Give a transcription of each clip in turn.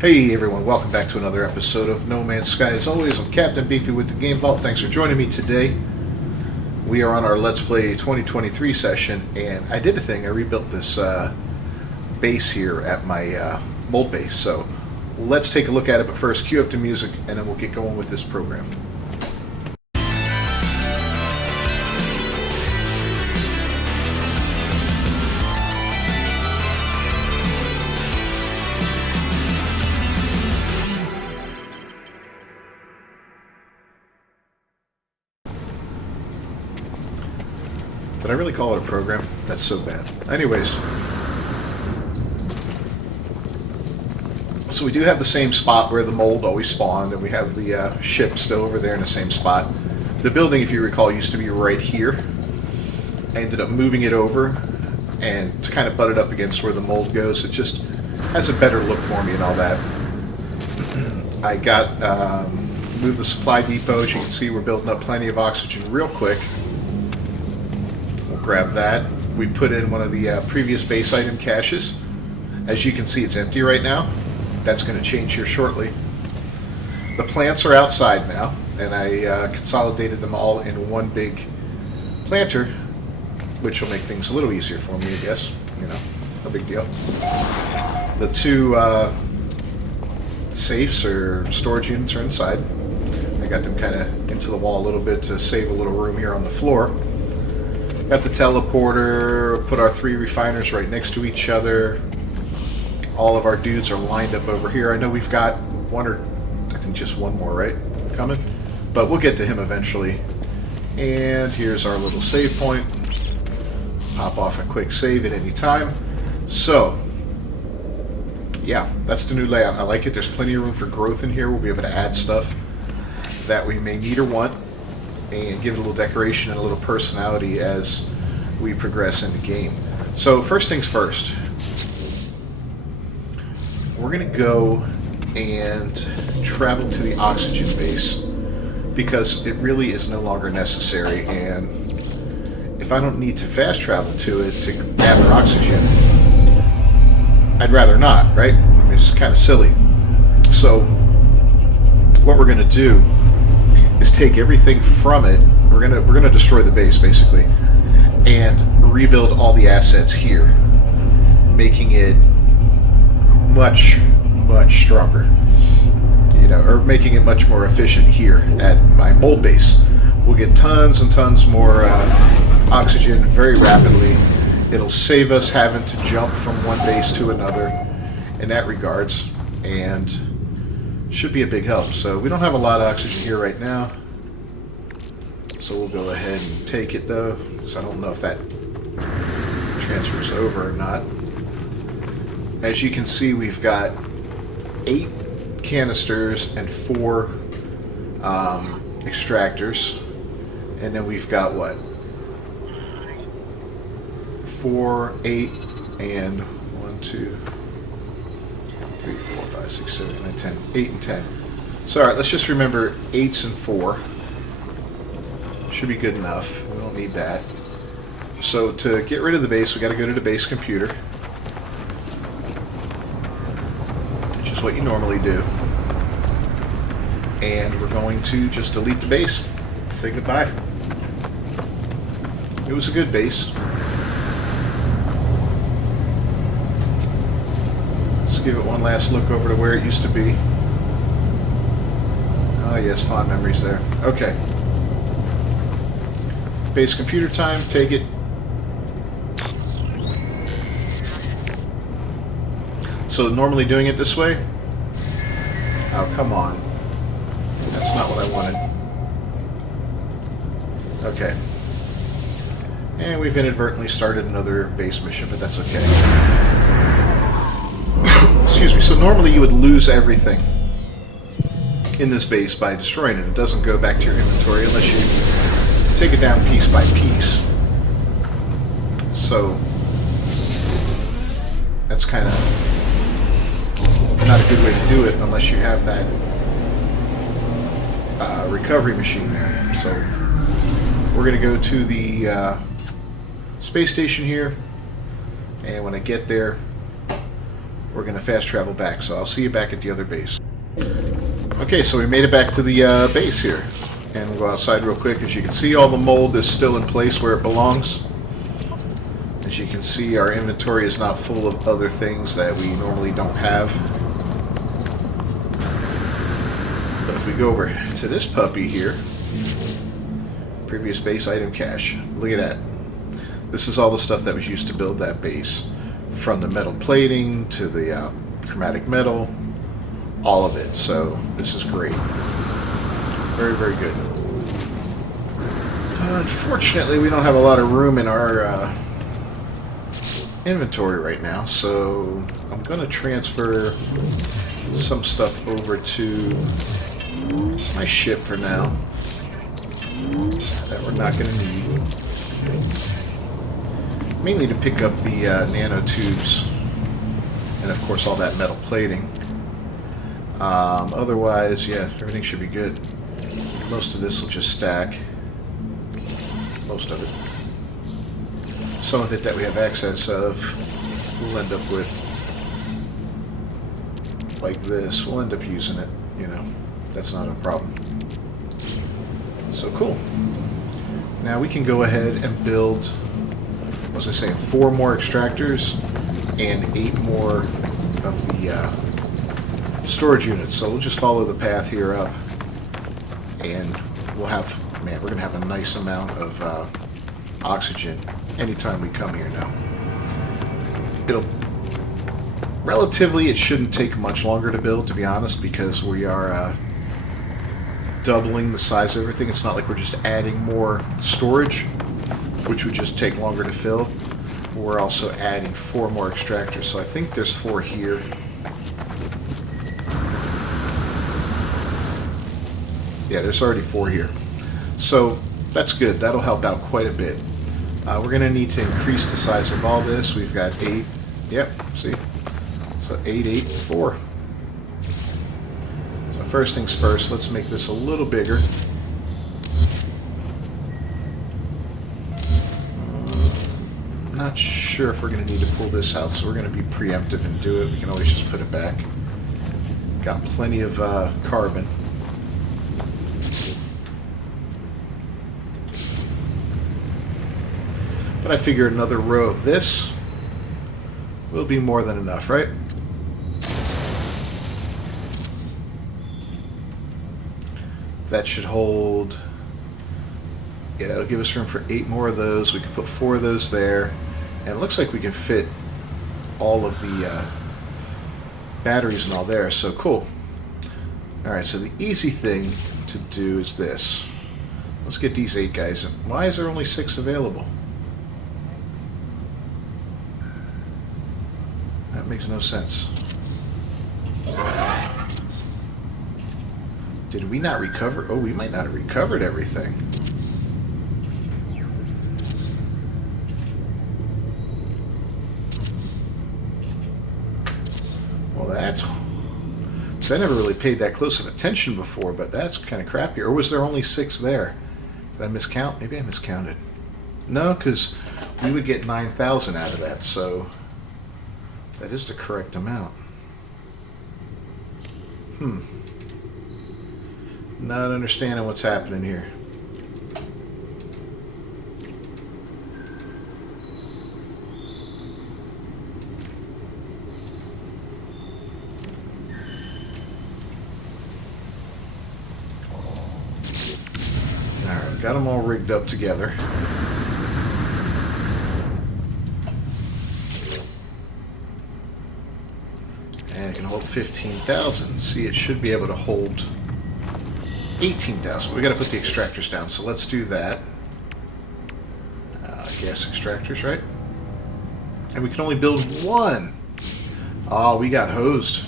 Hey everyone, welcome back to another episode of No Man's Sky. As always, I'm Captain Beefy with the Game Vault. Thanks for joining me today. We are on our Let's Play 2023 session, and I did a thing. I rebuilt this base here at my mold base. So let's take a look at it, but first cue up the music, and then we'll get going with this program. Did I really call it a program? That's so bad. Anyways. So we do have the same spot where the mold always spawned, and we have the ship still over there in the same spot. The building, if you recall, used to be right here. I ended up moving it over and to kind of butt it up against where the mold goes. It just has a better look for me and all that. I got moved the supply depot. As you can see, we're building up plenty of oxygen real quick. Grab that. We put in one of the previous base item caches. As you can see, it's empty right now. That's going to change here shortly. The plants are outside now, and I consolidated them all in one big planter, which will make things a little easier for me, I guess. You know, no big deal. The two safes or storage units are inside. I got them kind of into the wall a little bit to save a little room here on the floor. Got the teleporter, put our 3 refiners right next to each other. All of our dudes are lined up over here. I know we've got one or, I think just one more, right? Coming? But we'll get to him eventually. And here's our little save point. Pop off a quick save at any time. So, yeah, that's the new layout. I like it. There's plenty of room for growth in here. We'll be able to add stuff that we may need or want, and give it a little decoration and a little personality as we progress in the game. So first things first, we're going to go and travel to the oxygen base because it really is no longer necessary, and if I don't need to fast travel to it to gather oxygen, I'd rather not, right? I mean, it's kind of silly. So what we're going to do is take everything from it. We're gonna destroy the base basically, and rebuild all the assets here, making it much stronger. You know, or making it much more efficient here at my mold base. We'll get tons and tons more oxygen very rapidly. It'll save us having to jump from one base to another in that regards, and should be a big help. So we don't have a lot of oxygen here right now, so we'll go ahead and take it though, because I don't know if that transfers over or not. As you can see, we've got 8 canisters and 4 extractors, and then we've got what, 4, 8, and 1, 2, 3, 4, 5, 6, 7, 9, 10. 8 and 10. So alright, let's just remember 8s and 4. Should be good enough. We don't need that. So to get rid of the base, we got to go to the base computer, which is what you normally do. And we're going to just delete the base. Say goodbye. It was a good base. Give it one last look over to where it used to be. Oh yes, fond memories there. Okay. Base computer time, take it. So normally doing it this way? Oh, come on. That's not what I wanted. Okay. And we've inadvertently started another base mission, but that's okay. Excuse me. So normally you would lose everything in this base by destroying it. It doesn't go back to your inventory unless you take it down piece by piece. So that's kind of not a good way to do it unless you have that recovery machine there. So we're going to go to the space station here, and when I get there, we're going to fast travel back. So I'll see you back at the other base. Okay, so we made it back to the base here. And we'll go outside real quick. As you can see, all the mold is still in place where it belongs. As you can see, our inventory is not full of other things that we normally don't have. But if we go over to this puppy here, previous base item cache, look at that. This is all the stuff that was used to build that base. From the metal plating to the chromatic metal, all of it. So this is great. Very, very good. Unfortunately, we don't have a lot of room in our inventory right now, so I'm going to transfer some stuff over to my ship for now that we're not going to need. Mainly to pick up the nanotubes and, of course, all that metal plating. Otherwise, yeah, everything should be good. Most of this will just stack. Most of it. Some of it that we have access of, we'll end up with, like this. We'll end up using it, you know. That's not a problem. So cool. Now we can go ahead and build, what was I saying, 4 more extractors and 8 more of the storage units. So we'll just follow the path here up, and we'll have, man, we're going to have a nice amount of oxygen anytime we come here now. Relatively, it shouldn't take much longer to build, to be honest, because we are doubling the size of everything. It's not like we're just adding more storage, which would just take longer to fill. We're also adding 4 more extractors, so I think there's 4 here. Yeah, there's already 4 here. So that's good. That'll help out quite a bit. We're going to need to increase the size of all this. We've got 8. Yep, see? So 8, 8, 4. So first things first, let's make this a little bigger. Not sure if we're going to need to pull this out, so we're going to be preemptive and do it. We can always just put it back. Got plenty of carbon. But I figure another row of this will be more than enough, right? That should hold... Yeah, that'll give us room for 8 more of those. We can put 4 of those there. And it looks like we can fit all of the batteries and all there, so cool. Alright, so the easy thing to do is this. Let's get these 8 guys. Why is there only 6 available? That makes no sense. Did we not recover? Oh, we might not have recovered everything. Well, that's... So I never really paid that close of attention before, but that's kind of crappy. Or was there only 6 there? Did I miscount? Maybe I miscounted. No, because we would get 9,000 out of that, so that is the correct amount. Not understanding what's happening here. Alright, got them all rigged up together. And it can hold 15,000. See, it should be able to hold 18,000. We got to put the extractors down, so let's do that. Gas extractors, right? And we can only build 1. Oh, we got hosed.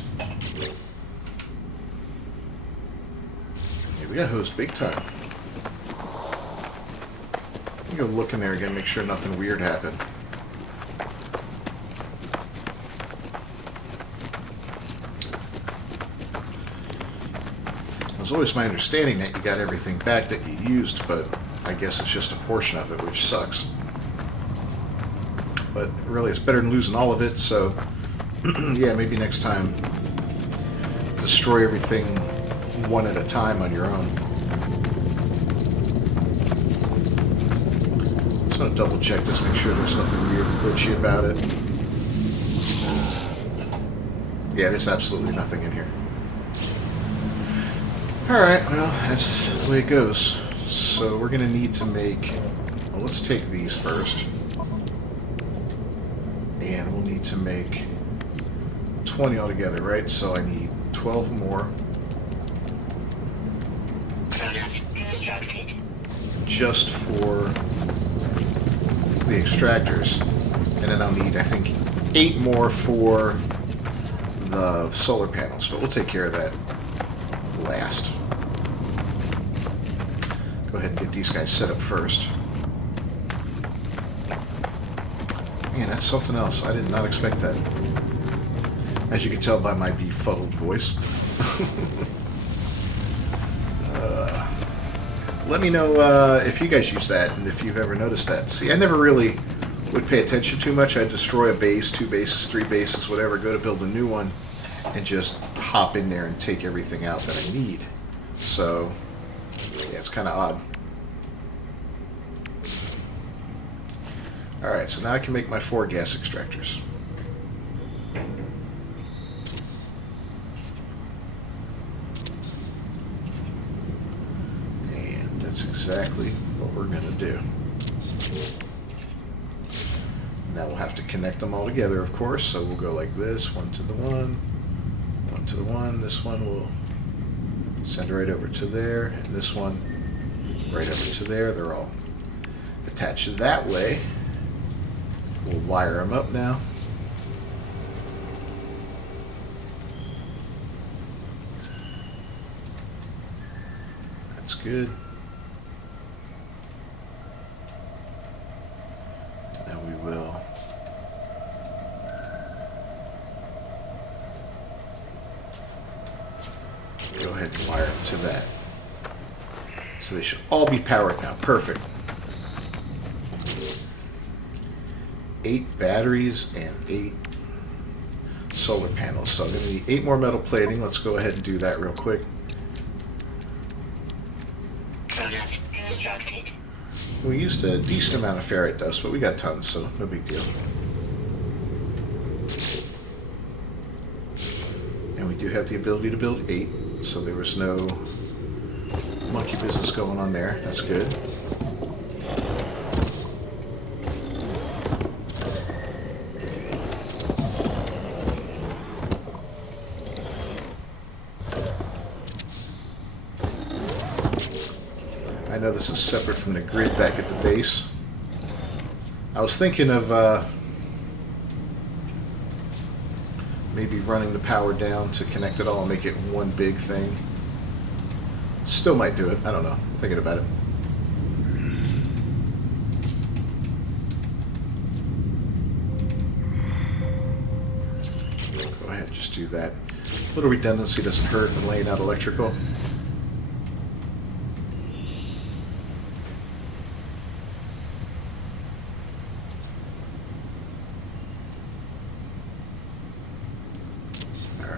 Yeah, we got hosed big time. Let me go look in there again, make sure nothing weird happened. It was always my understanding that you got everything back that you used, but I guess it's just a portion of it, which sucks. But really, it's better than losing all of it, so Yeah, maybe next time destroy everything one at a time on your own. Just gonna double check this, make sure there's nothing weird glitchy about it. Yeah, there's absolutely nothing in here. Alright, well, that's the way it goes. So we're gonna need to make... Well, let's take these first. And we'll need to make 20 altogether, right? So I need 12 more. Constructed. Just for the extractors. And then I'll need, I think, 8 more for the solar panels. But we'll take care of that last. Go ahead and get these guys set up first. Man, that's something else. I did not expect that. As you can tell by my befuddled voice. Let me know if you guys use that and if you've ever noticed that. See, I never really would pay attention too much. I'd destroy a base, 2 bases, 3 bases, whatever, go to build a new one, and just hop in there and take everything out that I need. So, yeah, it's kind of odd. Alright, so now I can make my 4 gas extractors. And that's exactly what we're going to do. Now we'll have to connect them all together, of course, so we'll go like this, 1 to the 1, 1 to the 1. This one will send right over to there, and this one right over to there. They're all attached that way. We'll wire them up now. That's good. Now we will go ahead and wire them to that. So they should all be powered now. Perfect. 8 batteries and 8 solar panels. So I'm going to need 8 more metal plating. Let's go ahead and do that real quick. Constructed. We used a decent amount of ferrite dust, but we got tons, so no big deal. And we do have the ability to build 8, so there was no monkey business going on there. That's good. I know this is separate from the grid back at the base. I was thinking of maybe running the power down to connect it all and make it one big thing. Still might do it. I don't know. I'm thinking about it. Go ahead and just do that. A little redundancy doesn't hurt when laying out electrical.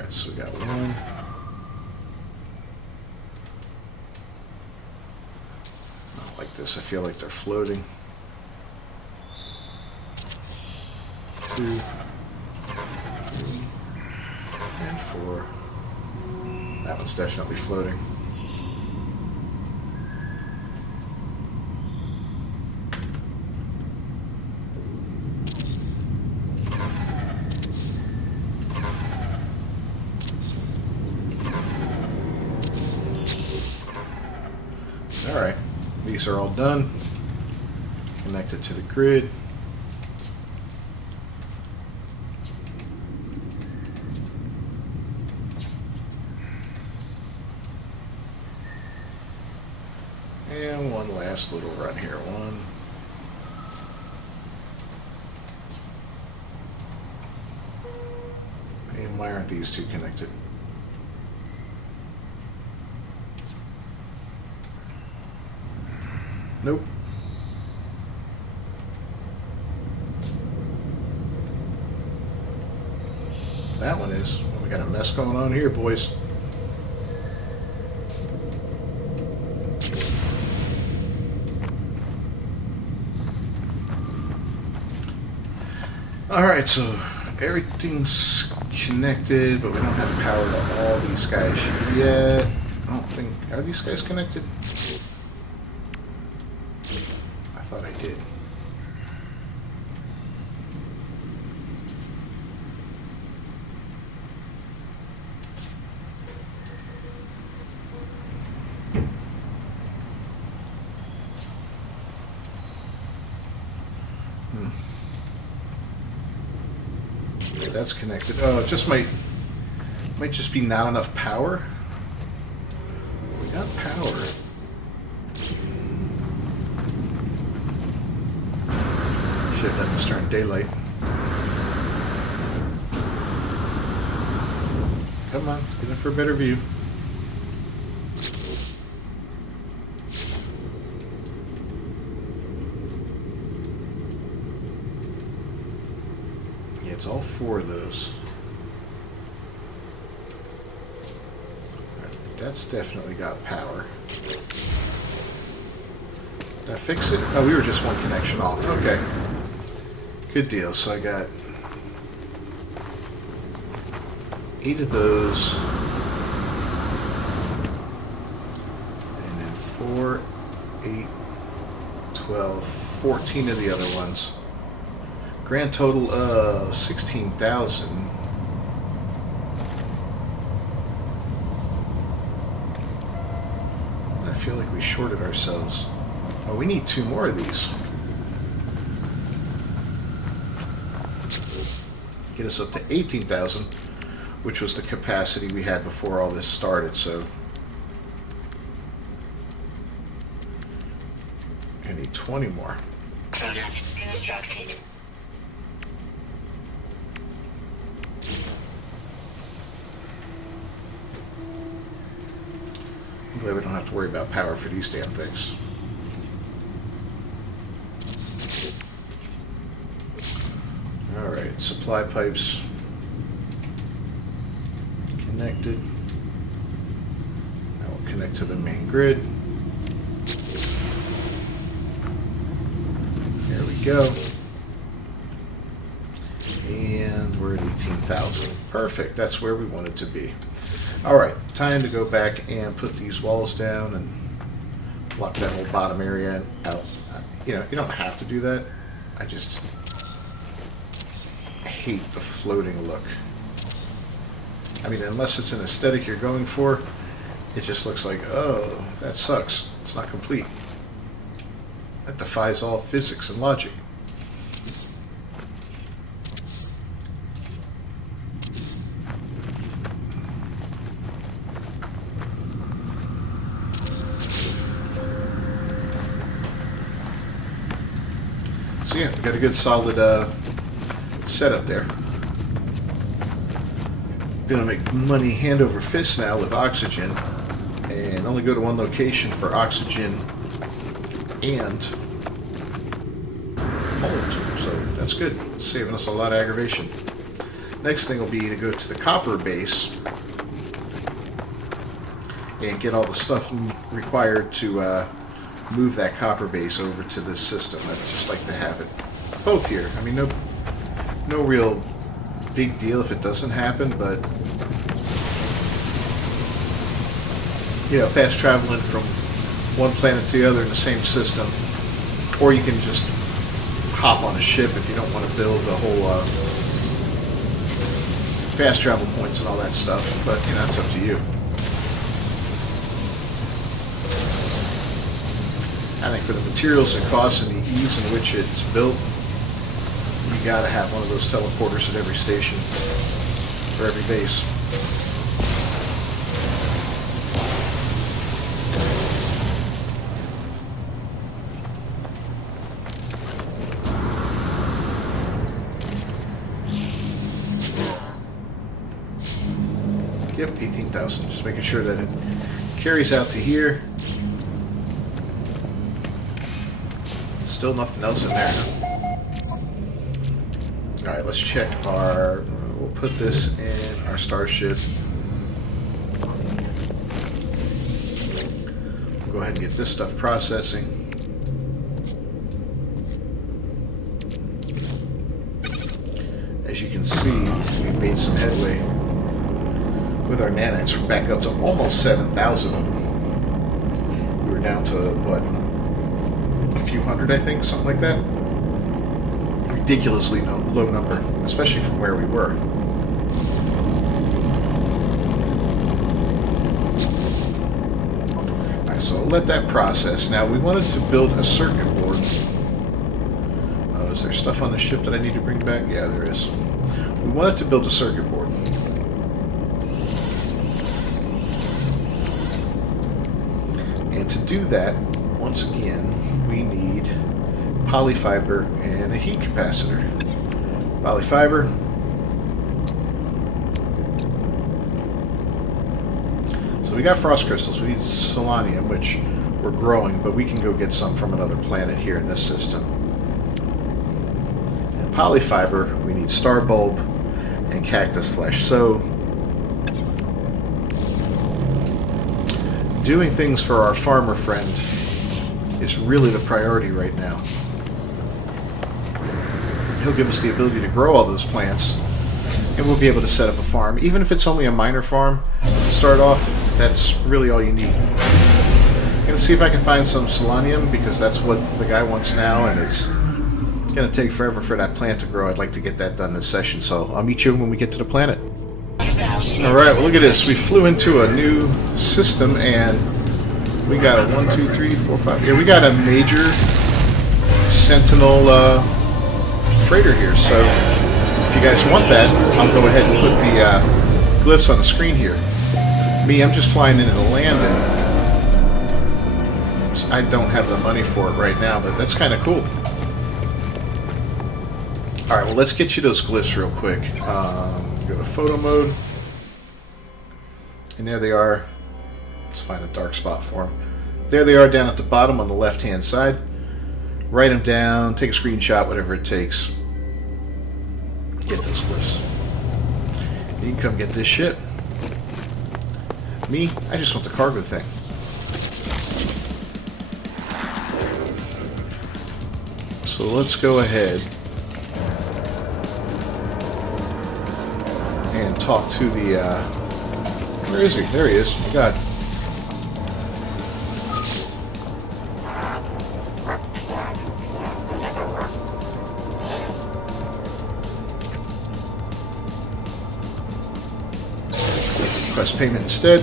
So we got 1. Not like this. I feel like they're floating. 2, 3, and 4. That one's definitely floating. Alright, these are all done. Connected to the grid. And one last little run here. 1. And why aren't these two connected? Nope. is. We got a mess going on here, boys. Alright, so everything's connected, but we don't have power to all these guys yet. I don't think... Are these guys connected? I thought I did. That's connected. Oh, it just might just be not enough power. We got power. Shit, that must turn daylight. Come on, get in for a better view. It's all four of those. That's definitely got power. Did I fix it? Oh, we were just one connection off. Okay. Good deal. So I got 8 of those. And then 4, 8, 12, 14 of the other ones. Grand total of 16,000. I feel like we shorted ourselves. Oh, we need 2 more of these. Get us up to 18,000, which was the capacity we had before all this started, so I need 20 more. Product constructed. I'm glad we don't have to worry about power for these damn things. Alright, supply pipes connected. That will connect to the main grid. There we go. And we're at 18,000. Perfect, that's where we wanted to be. Alright, time to go back and put these walls down and block that whole bottom area out. You know, you don't have to do that. I just hate the floating look. I mean, unless it's an aesthetic you're going for, it just looks like, oh, that sucks. It's not complete. That defies all physics and logic. So yeah, we got a good solid setup there. Gonna make money hand over fist now with oxygen, and only go to one location for oxygen and mold. So that's good. It's saving us a lot of aggravation. Next thing will be to go to the copper base and get all the stuff required to move that copper base over to this system. I'd just like to have it both here. I mean, no real big deal if it doesn't happen, but you know, fast traveling from one planet to the other in the same system, or you can just hop on a ship if you don't want to build the whole fast travel points and all that stuff. But you know, it's up to you. I think for the materials and costs and the ease in which it's built, you gotta have one of those teleporters at every station, for every base. Yep, 18,000. Just making sure that it carries out to here. Still nothing else in there. Alright, let's check our... put this in our starship. Go ahead and get this stuff processing. As you can see, we've made some headway with our nanites. We're back up to almost 7,000 of them. We were down to, what, a few hundred, I think, something like that. Ridiculously low number, especially from where we were. Alright, so I'll let that process. Now, we wanted to build a circuit board. Is there stuff on the ship that I need to bring back? Yeah, there is. We wanted to build a circuit board. And to do that, once again, we need polyfiber and a heat capacitor. Polyfiber. So we got frost crystals. We need selenium, which we're growing, but we can go get some from another planet here in this system. And polyfiber, we need star bulb and cactus flesh. So doing things for our farmer friend is really the priority right now. He'll give us the ability to grow all those plants, and we'll be able to set up a farm. Even if it's only a minor farm to start off, that's really all you need. I'm going to see if I can find some selenium, because that's what the guy wants now, and it's going to take forever for that plant to grow. I'd like to get that done this session, so I'll meet you when we get to the planet. Alright, well look at this. We flew into a new system, and we got a 1, 2, 3, 4, 5. Yeah, we got a major Sentinel freighter here, so if you guys want that, I'll go ahead and put the glyphs on the screen here. Me, I'm just flying into the landing. I don't have the money for it right now, but that's kind of cool. Alright, well let's get you those glyphs real quick. Go to photo mode. And there they are. Let's find a dark spot for them. There they are down at the bottom on the left-hand side. Write them down, take a screenshot, whatever it takes. Get those glyphs. You can come get this shit. Me, I just want the cargo thing. So let's go ahead and talk to the, where is he? There he is. Oh my God. Request payment instead.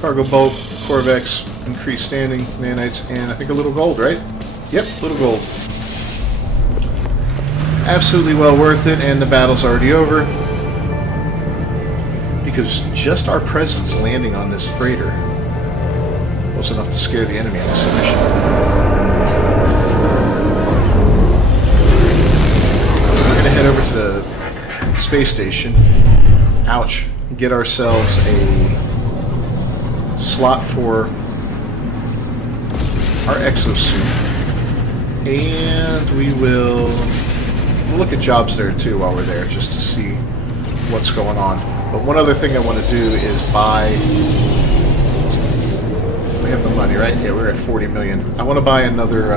Cargo bulk, Corvex, increased standing, nanites, and I think a little gold, right? Yep, little gold. Absolutely well worth it, and the battle's already over. Because just our presence landing on this freighter was enough to scare the enemy in this mission. We're going to head over to the space station. Ouch. Get ourselves a slot for our exosuit. And we'll look at jobs there too while we're there, just to see what's going on. But one other thing I want to do is buy... We have the money, right? Yeah, we're at 40 million. I want to buy another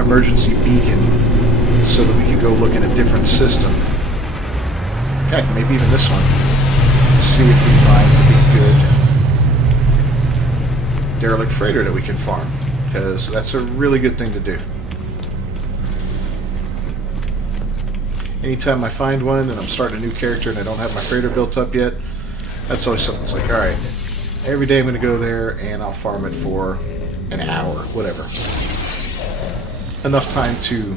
emergency beacon so that we can go look in a different system. Heck, maybe even this one. To see if we find a good derelict freighter that we can farm. Because that's a really good thing to do. Anytime I find one and I'm starting a new character and I don't have my freighter built up yet, that's always something that's like, alright, every day I'm going to go there and I'll farm it for an hour, whatever. Enough time to,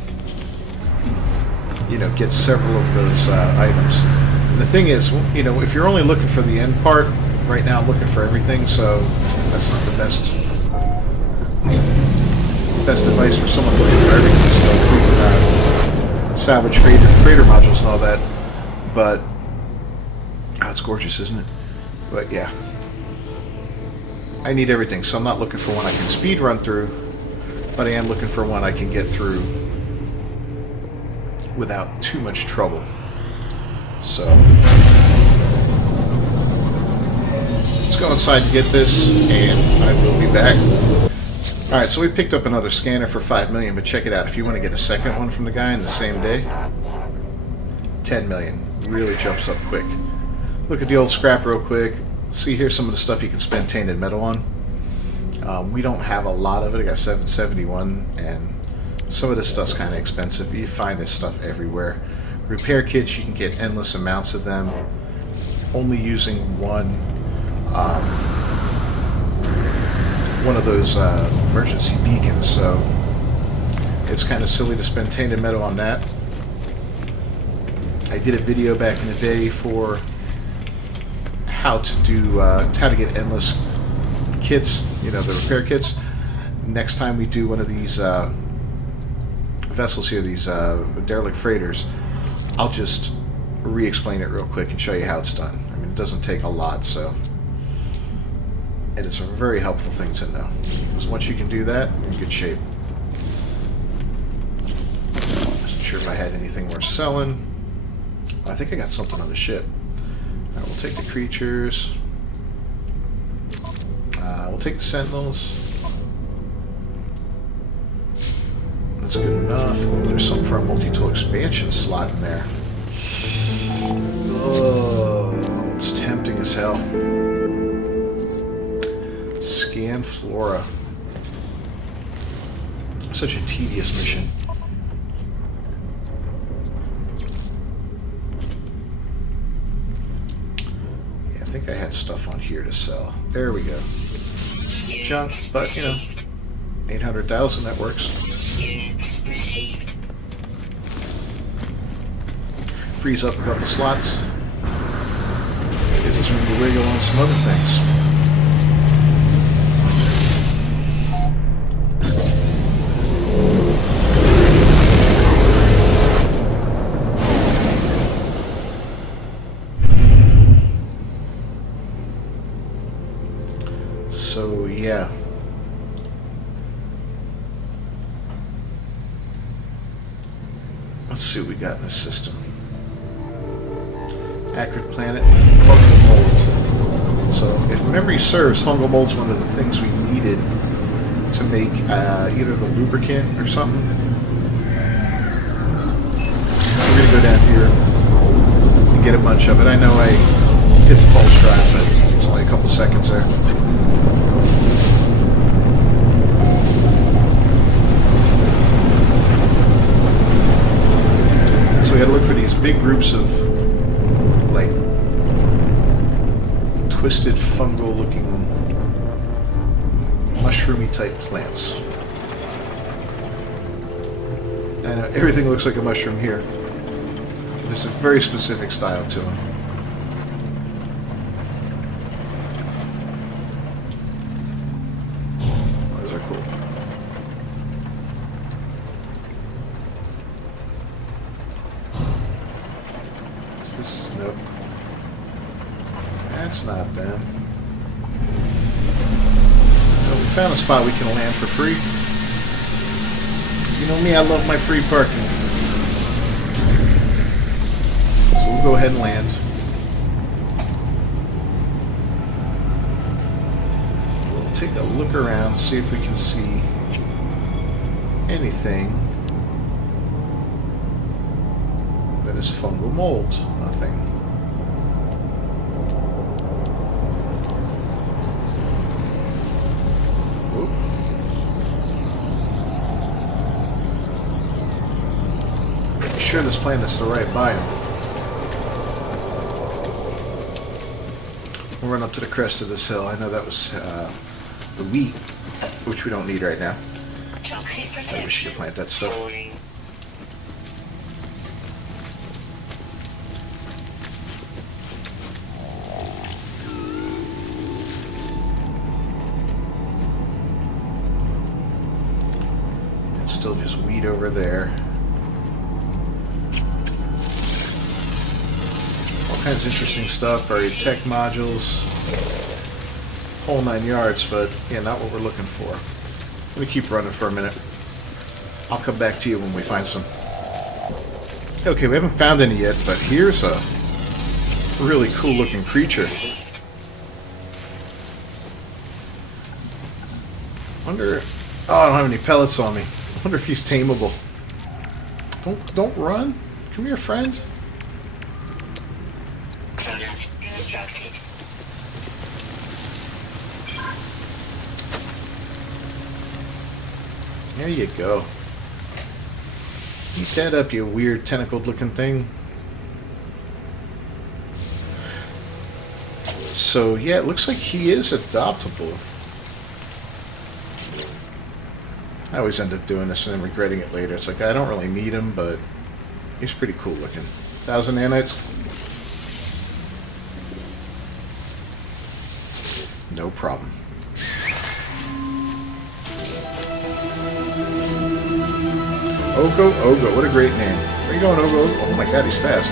you know, get several of those items. And the thing is, you know, if you're only looking for the end part, right now I'm looking for everything, so that's not the best advice for someone looking for everything. So, salvage freighter modules and all that, but it's gorgeous, isn't it? But yeah, I need everything, so I'm not looking for one I can speed run through, but I am looking for one I can get through without too much trouble. So let's go inside and get this, and I will be back. Alright, so we picked up another scanner for 5 million, but check it out. If you want to get a second one from the guy in the same day, 10 million. Really jumps up quick. Look at the old scrap real quick. See, here's some of the stuff you can spend tainted metal on. We don't have a lot of it. I got 771, and some of this stuff's kind of expensive. You find this stuff everywhere. Repair kits, you can get endless amounts of them, only using one of those emergency beacons. So it's kind of silly to spend tainted metal on that. I did a video back in the day for how to do how to get endless kits, you know, the repair kits. Next time we do one of these vessels here, these derelict freighters, I'll just re-explain it real quick and show you how it's done. I mean, it doesn't take a lot, so, and it's a very helpful thing to know, because once you can do that, you're in good shape. Wasn't sure if I had anything worth selling. I think I got something on the ship. Alright, we'll take the creatures. We'll take the sentinels. That's good enough. Oh, there's something for a multi-tool expansion slot in there. Oh, it's tempting as hell. Scan flora. Such a tedious mission. Yeah, I think I had stuff on here to sell. There we go. Junk, but you know, 800,000, that works. Units received. Frees up a couple slots. Gives us room to wiggle on some other things. So yeah. Let's see what we got in this system. Acrid planet, fungal mold. So if memory serves, fungal mold's one of the things we needed to make either the lubricant or something. We're gonna go down here and get a bunch of it. I know I hit the pulse drive, but it's only a couple seconds there. So we gotta look for these big groups of like twisted fungal looking mushroomy type plants. I know everything looks like a mushroom here. There's a very specific style to them. Those are cool. What's this? Nope. That's not them. Well, we found a spot we can land for free. You know me, I love my free parking. So we'll go ahead and land. We'll take a look around, see if we can see anything that is fungal mold. Nothing. Whoop. Make sure this planet's the right biome. We'll run up to the crest of this hill. I know that was the wheat, which we don't need right now. Toxic I wish protection. you could plant that stuff. Warning. It's still just wheat over there. All kinds of interesting stuff. Our tech modules. Whole 9 yards, but yeah, not what we're looking for. Let me keep running for a minute. I'll come back to you when we find some. Okay, we haven't found any yet, but here's a really cool looking creature. Wonder. Oh, I don't have any pellets on me. I wonder if he's tameable. Don't run. Come here, friend. Product constructed. There you go. Eat that up, you weird tentacled looking thing. So yeah, it looks like he is adoptable. I always end up doing this and then regretting it later. It's like I don't really need him, but he's pretty cool looking. 1,000 nanites. No problem. Ogo, what a great name. Where you going, Ogo? Oh my god, he's fast.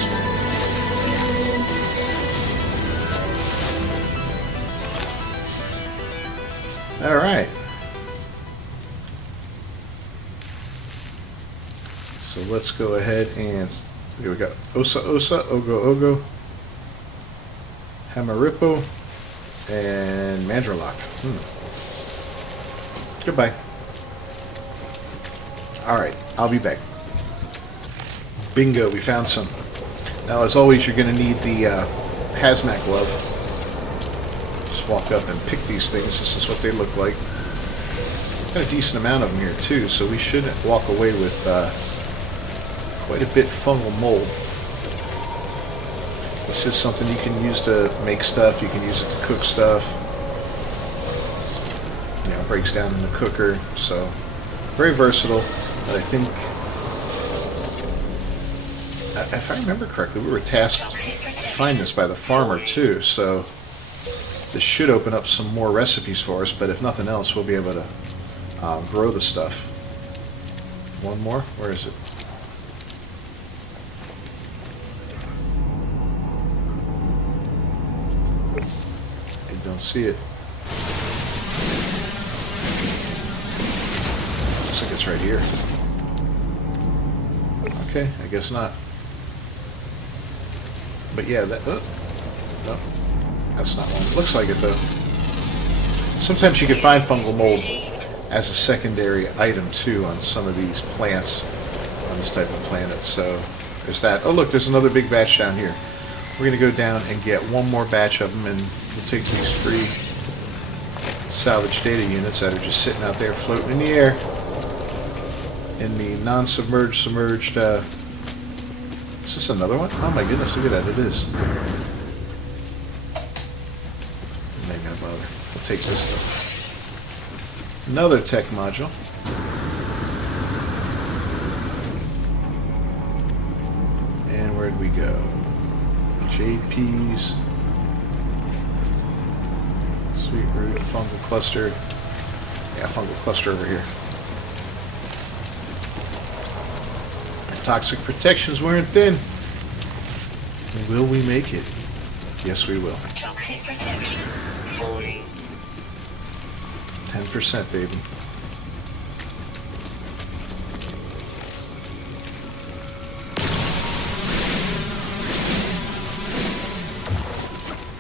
Alright. So let's go ahead and... Here we got Osa, Ogo, Hamaripo, and Mandrelok. Goodbye. Alright, I'll be back. Bingo, we found some. Now, as always, you're going to need the hazmat glove. Just walk up and pick these things. This is what they look like. Got a decent amount of them here, too, so we should walk away with quite a bit fungal mold. This is something you can use to make stuff. You can use it to cook stuff. You know, it breaks down in the cooker, so very versatile. But I think, if I remember correctly, we were tasked to find this by the farmer too, so this should open up some more recipes for us, but if nothing else, we'll be able to grow the stuff. One more? Where is it? I don't see it. Looks like it's right here. Okay, I guess not. But yeah, that... no, that's not one. Looks like it, though. Sometimes you can find fungal mold as a secondary item, too, on some of these plants, on this type of planet. So, there's that. Oh, look, there's another big batch down here. We're going to go down and get one more batch of them, and we'll take these 3 salvage data units that are just sitting out there floating in the air. In the non-submerged, submerged, is this another one? Oh my goodness, look at that, it is. I'm not gonna bother. We'll take this though. Another tech module. And where'd we go? Jade peas. Sweet root, fungal cluster. Yeah, fungal cluster over here. Toxic protection's wearing thin. Will we make it? Yes, we will. Toxic protection falling. 10%, baby.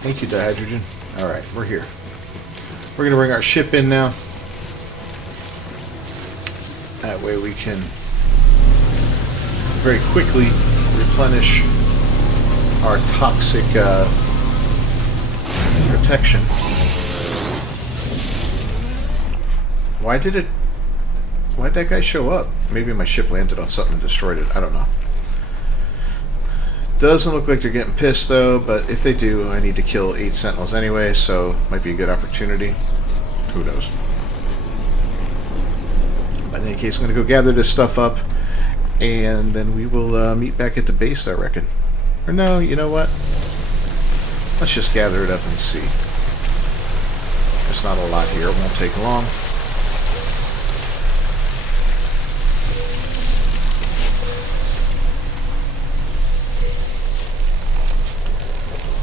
Thank you, dihydrogen. Alright, we're here. We're going to bring our ship in now. That way we can very quickly replenish our toxic protection. Why'd that guy show up? Maybe my ship landed on something and destroyed it. I don't know. Doesn't look like they're getting pissed though, but if they do, I need to kill 8 sentinels anyway, so might be a good opportunity. Who knows? But in any case, I'm going to go gather this stuff up, and then we will meet back at the base, I reckon. Or no, you know what? Let's just gather it up and see. There's not a lot here. It won't take long.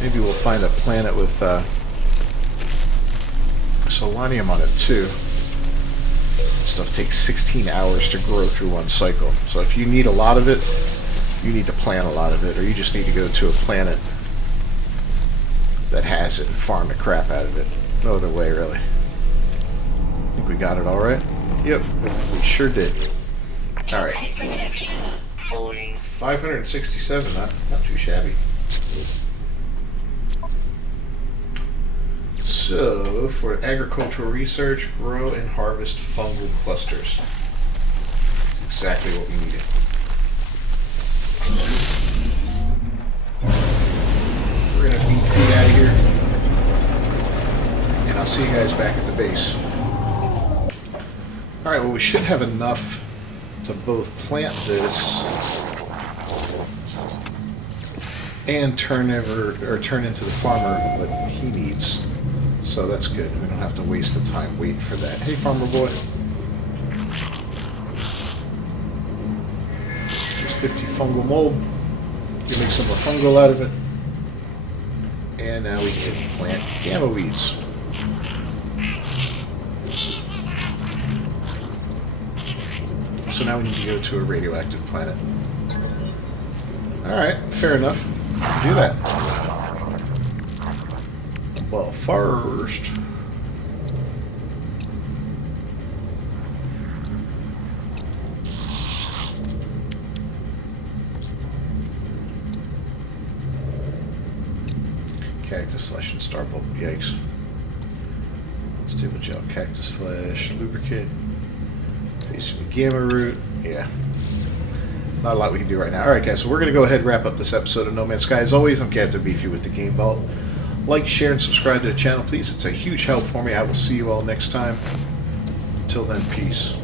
Maybe we'll find a planet with solanium on it too. Stuff takes 16 hours to grow through one cycle. So if you need a lot of it, you need to plant a lot of it, or you just need to go to a planet that has it and farm the crap out of it. No other way, really. I think we got it all right. Yep, we sure did. All right. Toxic protection. Falling. 567, not too shabby. So, for agricultural research, grow and harvest fungal clusters. Exactly what we needed. We're gonna beat feet out of here, and I'll see you guys back at the base. All right, well, we should have enough to both plant this and turn into the farmer what he needs. So that's good. We don't have to waste the time waiting for that. Hey, farmer boy. There's 50 fungal mold. You make some more fungal out of it. And now we can plant gamma weeds. So now we need to go to a radioactive planet. Alright, fair enough. Do that. Well, first... cactus flesh and star bulb. Yikes. Unstable gel, cactus flesh, lubricant, face of gamma root. Yeah. Not a lot we can do right now. Alright guys, so we're going to go ahead and wrap up this episode of No Man's Sky. As always, I'm Captain Beefy with the Game Vault. Like, share, and subscribe to the channel, please. It's a huge help for me. I will see you all next time. Until then, peace.